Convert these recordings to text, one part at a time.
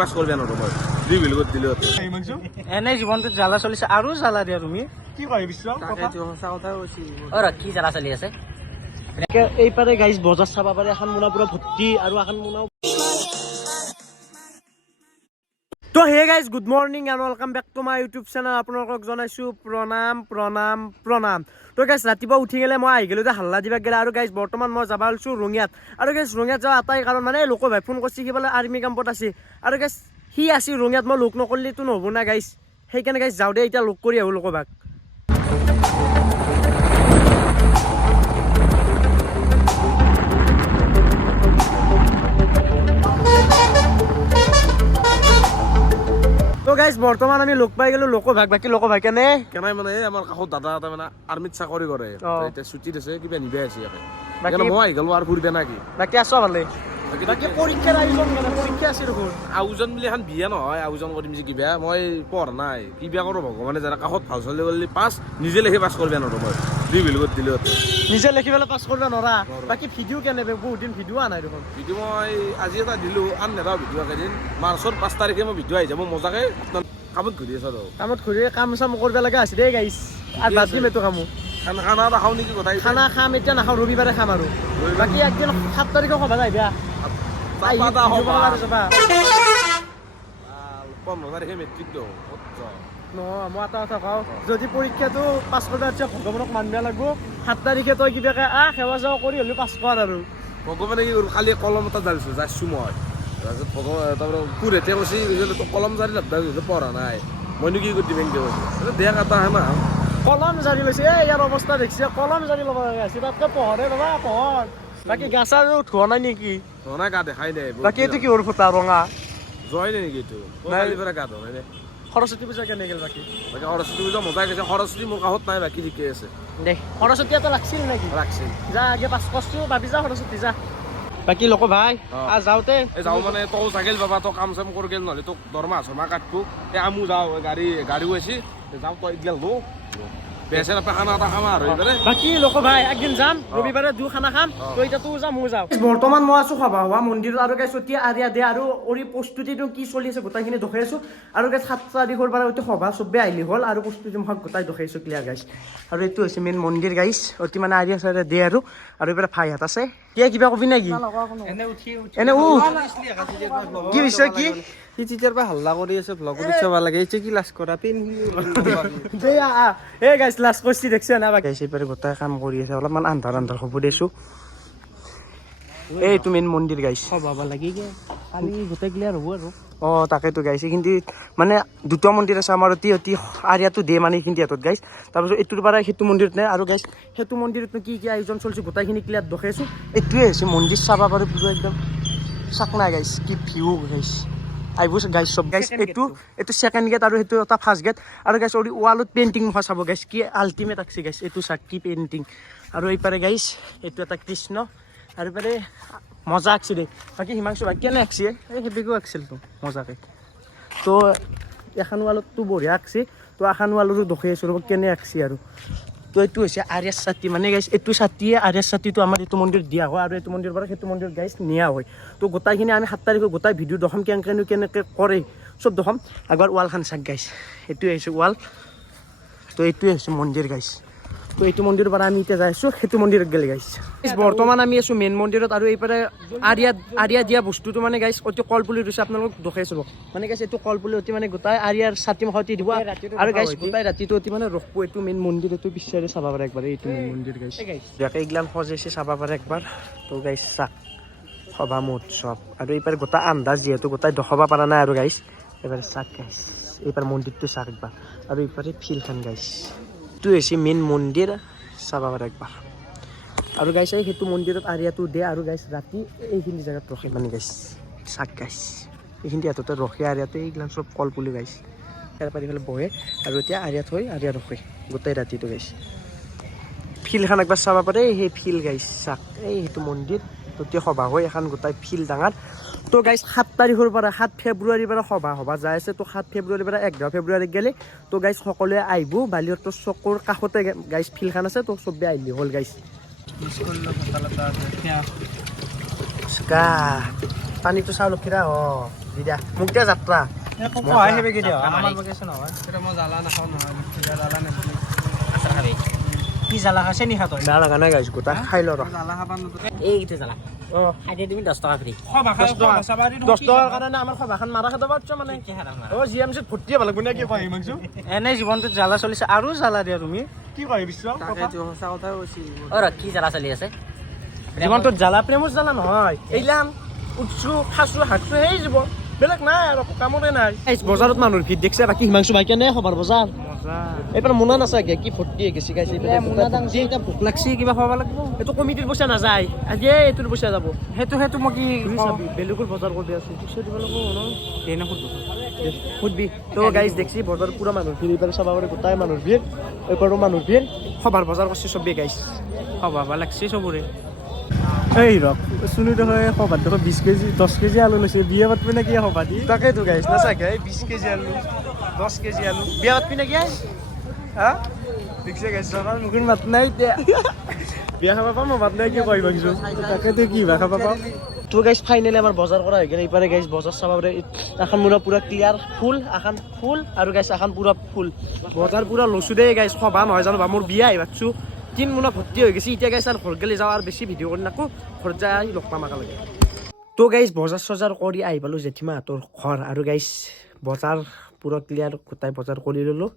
পাছ কৰবে না তোমাৰ দুই বিল কৰে দিলে হতো এনে জীবনটো জ্বালা চলিছে আৰু জ্বালা দিয়া তুমি কি কয় বিশ্ব ওৰা কি জ্বালা চলি আছে এইপাৰে গাইজ বজাৰ চাবা পাৰে এখন মোনা পুৰা ভৰ্তি আৰু এখন মোনা তো hey guys good morning and welcome back to my YouTube channel আপোনালোকক জনাইছোঁ প্ৰণাম তো গাইজ ৰাতিপুৱা উঠি গ'লে মই আহি গ'লোঁ যে হাল্লা দিবা গ'লে আৰু গাইজ বৰ্তমান মই যাব ওলাইছোঁ ৰঙিয়াত আৰু গাইজ ৰঙিয়াত যোৱা এটাই কাৰণ মানে লোক ভাই ফোন কৰিছে কি বোলে আৰ্মি কেম্পত আছে আৰু গাইজ সি আছে ৰঙিয়াত মই লগ নকৰিলেতো নহ'ব না গাইজ সেইকাৰণে গাইজ যাওঁ দে এতিয়া লগ কৰি আহোঁ লোক ভাগ তো গাইজ বৰ্তমান আমি লগ পাই গ'লো লোক ভাগ বাকী লোক ভাগ কেনে কেনাই মানে আমাৰ কাষত দাদা এটা মানে আৰ্মিত চাকৰি কৰে এতিয়া ছুটিত আছে কিবা নিবাই আছে ইয়াতে মই আহি গ'লো আৰু ফুৰিবে নাকি বাকী আছো ভালে বাকী পৰীক্ষাৰ আয়োজন কেনে পৰীক্ষা আছে দেখোন আয়োজন বুলি এখন বিয়া নহয় আয়োজন কৰিম যে কিবা মই পঢ়া নাই কিবা কৰোঁ ভগৱানে জানে কাষত ভাল চলি গ'লে পাছ নিজে লিখি পাছ কৰিবে নোৱাৰো মই দুই বিল কৰি দিলে হতো নিজে লিখি পেলাই পাছ কৰিব নোৱাৰা বাকী ভিডিঅ' কেনে বহুত দিন ভিডিঅ' আনাই দেখোন ভিডিঅ' মই আজি এটা দিলোঁ আন নেদাওঁ ভিডিঅ' একেদিন মাৰ্চৰ 5 তাৰিখে মই ভিডিঅ' আহি যাব মজাকে কামত ঘূৰি আছোঁ আৰু কামত ঘূৰি কাম চাম কৰিব লগা আছে দেই গাইছ আৰু বাদ দিম এইটো কামো খানা এটা খাওঁ নেকি গোটাই খানা খাম এতিয়া নাখাওঁ ৰবিবাৰে খাম আৰু বাকী একদিন 7 তাৰিখে সভা যায় বেয়া 15 তাৰিখে মেট্ৰিক দিওঁ নহয় মই এটা কথা কওঁ যদি পৰীক্ষাটো পাছ কৰাৰ পিছত ভগৱানক মানিব লাগিব 7 তাৰিখে তই কিবাকে সেৱা চেৱা কৰি হ'লেও পাছ কৰ আৰু ভগৱানে কি কৰোঁ কালি কলম এটা জাৰিছোঁ যাইছোঁ মই তাৰপিছত ভগৱান তাৰপৰা পুৰেতে কৈছে কলম জাৰি লাভ পঢ়া নাই মইনো কি কৰি দিম এনেকৈ কৈছোঁ দেখ এটা হে না কলম জাৰি লৈছে ইয়াৰ অৱস্থা দেখিছে কলম জাৰি ল'ব লগা আছে তাতকৈ পঢ়ে ল'বা পঢ় বাকী গা চা ধোৱা নাই নেকি ধোৱা নাই গা দেখাই নাই বাকী এইটো কিহৰ ফুটা ৰঙা যোৱাই নাই নেকি এইটো কালিৰ পৰা গা ধোৱা নাই সৰস্বতী পূজা কেনে গ'ল বাকী সৰস্বতী পূজা মজাই গৈছে সৰস্বতী মোৰ কাষত নাই বাকী ঠিকে আছে দে সৰস্বতী এটা লাগছিল নেকি লাগছিল যা আগে পাছ কৰছোঁ ভাবি যা সৰস্বতী যা বাকী লোক ভাই যাওঁতে যাওঁ মানে তও চাগেল বাবা তই কাম চাম কৰি গেল নহ'লে তোক দৰমহা চৰমহা কাটবো এই আমো যাওঁ গাড়ীও আছে যাওঁ তই গেল নো বেচে নাপায় খানা এটা খাম আৰু বাকী লোক ভাই একদিন যাম ৰবিবাৰে খানা খাম তই এতিয়া তোৰ যা মই যাওঁ বৰ্তমান মই আছোঁ সভা মন্দিৰত আৰু গাইছ এতিয়া আৰিয়া দে আৰু প্ৰস্তুতিটো কি চলি আছে গোটেইখিনি দেখাই আছোঁ আৰু গাইছ 7 তাৰিখৰ পৰা অতি সভা চবেই আহিলি হ'ল আৰু প্ৰস্তুতি মই গোটাই দেখাইছোঁ ক্লিয়াৰ গাইছ আৰু এইটো হৈছে মেইন মন্দিৰ গাইছ অতি মানে আৰিয়া চাৰিয়া দে আৰু এইবাৰ ভাইহাত আছে কিবা কবি নেকি এনে কি বিষয় কি তেতিয়াৰ পৰা হাল্লা কৰি আছে ভ্লগ কৰি চাব লাগে এইটো কি লাজ কৰা এই গাইছ লাজ কৰিছি দেখছি না বাকি এইবাৰ গোটাই কাম কৰি আছে অলপমান আন্ধাৰ হ'ব দেছো এইটো মেইন মন্দিৰ গাইছ সভাব লাগে কালি গোটেই ক্লিয়াৰ হ'ব আৰু তাকেতো গাইছে কিন্তু মানে দুটা মন্দিৰ আছে আমাৰ অতি আৰিয়াটো দে মানে এইখিনি হাতত গাইছ তাৰপিছত এইটোৰ পৰা সেইটো মন্দিৰত নাই আৰু গাইছ সেইটো মন্দিৰতনো কি আয়োজন চলিছে গোটেইখিনি ক্লিয়াৰ দেখাইছোঁ এইটোৱে হৈছে মন্দিৰ চাব পাৰোঁ পুৰা একদম চাকনা গাইছ কি ভিউ গাইছ আহিব গাইছ চব গাইছ এইটো ছেকেণ্ড গেট আৰু সেইটো এটা ফাৰ্ষ্ট গেট আৰু গাইছ ৱালত পেইণ্টিং মুখা চাব গাইছ কি আল্টিমেট আছে গাইছ এইটো চাক কি পেইণ্টিং আৰু এইপাৰে গাইছ এইটো এটা কৃষ্ণ আৰু এইপাৰে মজা আঁকছি দেই বাকী হিমাংশু ভাই কেনে আঁকছি এই হেবিকো আঁকছিল তো মজাকে তো এখন ৱালততো বঢ়িয়া আঁকছি তো এখন ৱালতো দেখাই আছোঁ ৰ'ব কেনে আঁকছি আৰু তো এইটো হৈছে আৰ্যাছ ছাতি মানে গাইছ এইটো ছাতিয়ে আৰ্যাছ ছাতিটো আমাৰ এইটো মন্দিৰত দিয়া হয় আৰু এইটো মন্দিৰৰ পৰা সেইটো মন্দিৰত গাইছ নিয়া হয় তো গোটাইখিনি আমি 7 তাৰিখে গোটাই ভিডিঅ' দেখাম কেনেকৈ কৰে চব দেখাম আগৰ ৱালখন চাক গাইছ এইটোৱে হৈছে ৱাল তো এইটোৱে হৈছে মন্দিৰ গাইছ তো এইটো মন্দিৰৰ পৰা আমি এতিয়া যাই আছোঁ সেইটো মন্দিৰত গ'লে গাইছ বৰ্তমান আমি আছোঁ মেইন মন্দিৰত আৰু এইপাৰে আৰিয়া দিয়া বস্তুটো মানে গাইছ অতি কলপুলি দিছে আপোনালোকক দেখাইছোঁ মানে গাইছ এইটো কলপুলি অতি মানে গোটাই আৰিয়াৰ ছাতি মহতি দিব আৰু গাইছ গোটাই ৰাতিটো অতি মানে ৰখব এইটো মেইন মন্দিৰ এইটো পিছৰে চাব পাৰে একবাৰ এইটো মেইন মন্দিৰ গাইছ ইয়াকে এইগিলান সজাইছে চাব পাৰে একবাৰ তো গাইছ চাক সভা মহোৎসৱ আৰু এইবাৰ গোটাই আন্দাজ যিহেতু গোটাই দেখাব পৰা নাই আৰু গাইছ এইবাৰ চাক গাইছ এইবাৰ মন্দিৰটো চাক একবাৰ আৰু এইবাৰে ফিল্ডখন গাইছ এইটো হৈছে মেইন মন্দিৰ চাব পাৰে একবাৰ আৰু গাইছ সেইটো মন্দিৰত আৰিয়াটো দে আৰু গাইছ ৰাতি এইখিনি জেগাত ৰখে মানে গাইছ চাক গাইছ এইখিনি হাততে ৰখে আৰিয়াতে এইগিলাক চব কলপুলি গাইছ ইয়াৰ পাৰি পেলাই বহে আৰু এতিয়া আৰিয়াত হৈ আৰিয়া ৰখে গোটেই ৰাতিটো গাইছ ফিল্ডখন একবাৰ চাব পাৰে সেই ফিল্ড গাইছ চাক এই সেইটো মন্দিৰ তেতিয়া সভা হয় এখন গোটাই ফিল্ড ডাঙৰ তো গাইছ 7 তাৰিখৰ পৰা 7 ফেব্ৰুৱাৰীৰ পৰা সভা যাই আছে তো 7 ফেব্ৰুৱাৰীৰ পৰা 11 ফেব্ৰুৱাৰীত গ'লে তো গাইছ সকলোৱে আহিব বালিয়ৰটো চকুৰ কাষতে গাইছ ফিল্ডখন আছে তো চবেই আহিলে হ'ল গাইছ পানীটো চাউল খিৰা দি দিয়া মোক দিয়া যাত্ৰা সহায় হেবে কি দিয়া আমাৰ বাগেছে নহয় এটা মই জ্বালা নাখাওঁ নহয় জ্বালা নাখাওঁ আচাৰ খাবি কি জ্বালা খাইছে নি খাতই বেয়া লগা নাই গাইছ গোটা খাই ল জ্বালা খাবা নতুন এইটো জ্বালা খাই দিয়ে তুমি 10 টকা ফ্ৰী 10 টকাৰ কাৰণে আমাৰ সভাখন মাৰা খাব পাৰছ মানে জি এম চিত ভৰ্তি হ'ব লাগব নে কি কয় হিমাংশু এনে জীৱনটোত জ্বালা চলিছে আৰু জ্বালা দিয়া তুমি কি কয় বিশ্ব তাকেইতো সঁচা কথাই কৈছি কি জ্বালা চলি আছে জীৱনটোত জ্বালা প্ৰেমৰ জ্বালা নহয় এইলাম উঠছো খাছো হাকছো সেই জীৱন বেলেগ নাই আৰু কামতে নাই বজাৰত মানুহৰ ভিৰ দেখছে বাকী হিমাংশু ভাই কেনে খবৰ বজাৰ এইবাৰ মোনা নাচাগে কি ফৰ্তি গেছি গাইছে এতিয়া ভোক লাগছি কিবা খাব লাগিব এইটো কমিটিৰ পইচা নাযায় আজি এইটোৰ পইচা যাব সেইটো মই কি বেলেগৰ বজাৰ কৰি আছো পইচা দিব লাগিব ন এনে সুধো সুধবি তো গাইজ দেখছি বজাৰ পুৰা মানুহৰ ভিৰ এইবাৰ চাব পাৰে গোটাই মানুহৰ ভিৰ এইবাৰো মানুহৰ ভিৰ সবাৰ বজাৰ কৰছে চবেই গাইজ খাব লাগছি চবৰে এই ৰক শুনি দেখোন সভাত দেখোন 20 কেজি 10 কেজি আলু লৈছে বিয়া পাতবি নে কি সভাত তাকেইতো গাইজ নাচাকে 20 কেজি আলু 10 কেজি আলু বিয়া পাতবি নেকি হা দেখছে গাইজ চৰকাৰ মুখত মাত নাই এতিয়া বিয়া খাব পাম মাত নাই কি কয় ভাবিছো তাকেতো কি বা খাব পাওঁ তো গাইজ ফাইনেলি আমাৰ বজাৰ কৰা হৈ গ'ল এইপাৰে গাইজ বজাৰ চাব পাৰে এখন মোৰা পুৰা ক্লিয়াৰ ফুল এখন ফুল আৰু গাইজ এখন পুৰা ফুল বজাৰ পুৰা লৈছো দেই গাইজ সভা নহয় জানো বা মোৰ বিয়া আহি ভাবছো 3 মোনা ভৰ্তি হৈ গৈছে এতিয়া গাইজ আৰু ঘৰত গেলি যাওঁ আৰু বেছি ভিডিঅ' কৰি নাকো ঘৰত যাই লগ পাম একেলগে তো গাইজ বজাৰ চজাৰ কৰি আহি পালোঁ জেঠীমাহঁতৰ ঘৰ আৰু গাইজ বজাৰ পুৰা ক্লিয়াৰ গোটাই বজাৰ কৰি ল'লোঁ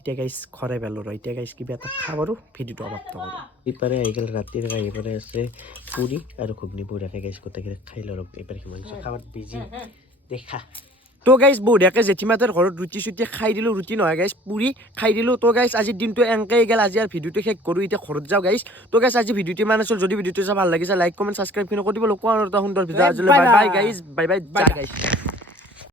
এতিয়া গাইজ ঘৰে পেলোঁ ৰ এতিয়া গাইজ কিবা এটা খাওঁ আৰু ভিডিঅ'টো সমাপ্ত কৰোঁ এইপাৰে আহি গ'ল ৰাতিৰ এইপাৰে আছে পুৰি আৰু ঘুগনি বঢ়িয়াকৈ গাইজ গোটেইকেইটা খাই লওঁ এইপাৰে সিমান খাৱাত বিজি দেখা তো গাইজ বঢ়িয়াকৈ জেঠীমাহঁতৰ ঘৰত ৰুটি চুটি খাই দিলোঁ ৰুটি নহয় গাইজ পুৰি খাই দিলোঁ তো গাইজ আজিৰ দিনটো এনেকৈ গ'ল আজি আৰু ভিডিঅ'টো শেষ কৰোঁ এতিয়া ঘৰত যাওঁ গাইজ তো গাইজ আজি ভিডিঅ'টো ইমান আছিল যদি ভিডিঅ'টো চাই ভাল লাগিছে লাইক কমেণ্ট ছাবস্ক্ৰাইব কৰি দিব কোৱা এটা সুন্দৰ ভিডিঅ' আজিলৈ bye bye guys bye bye guys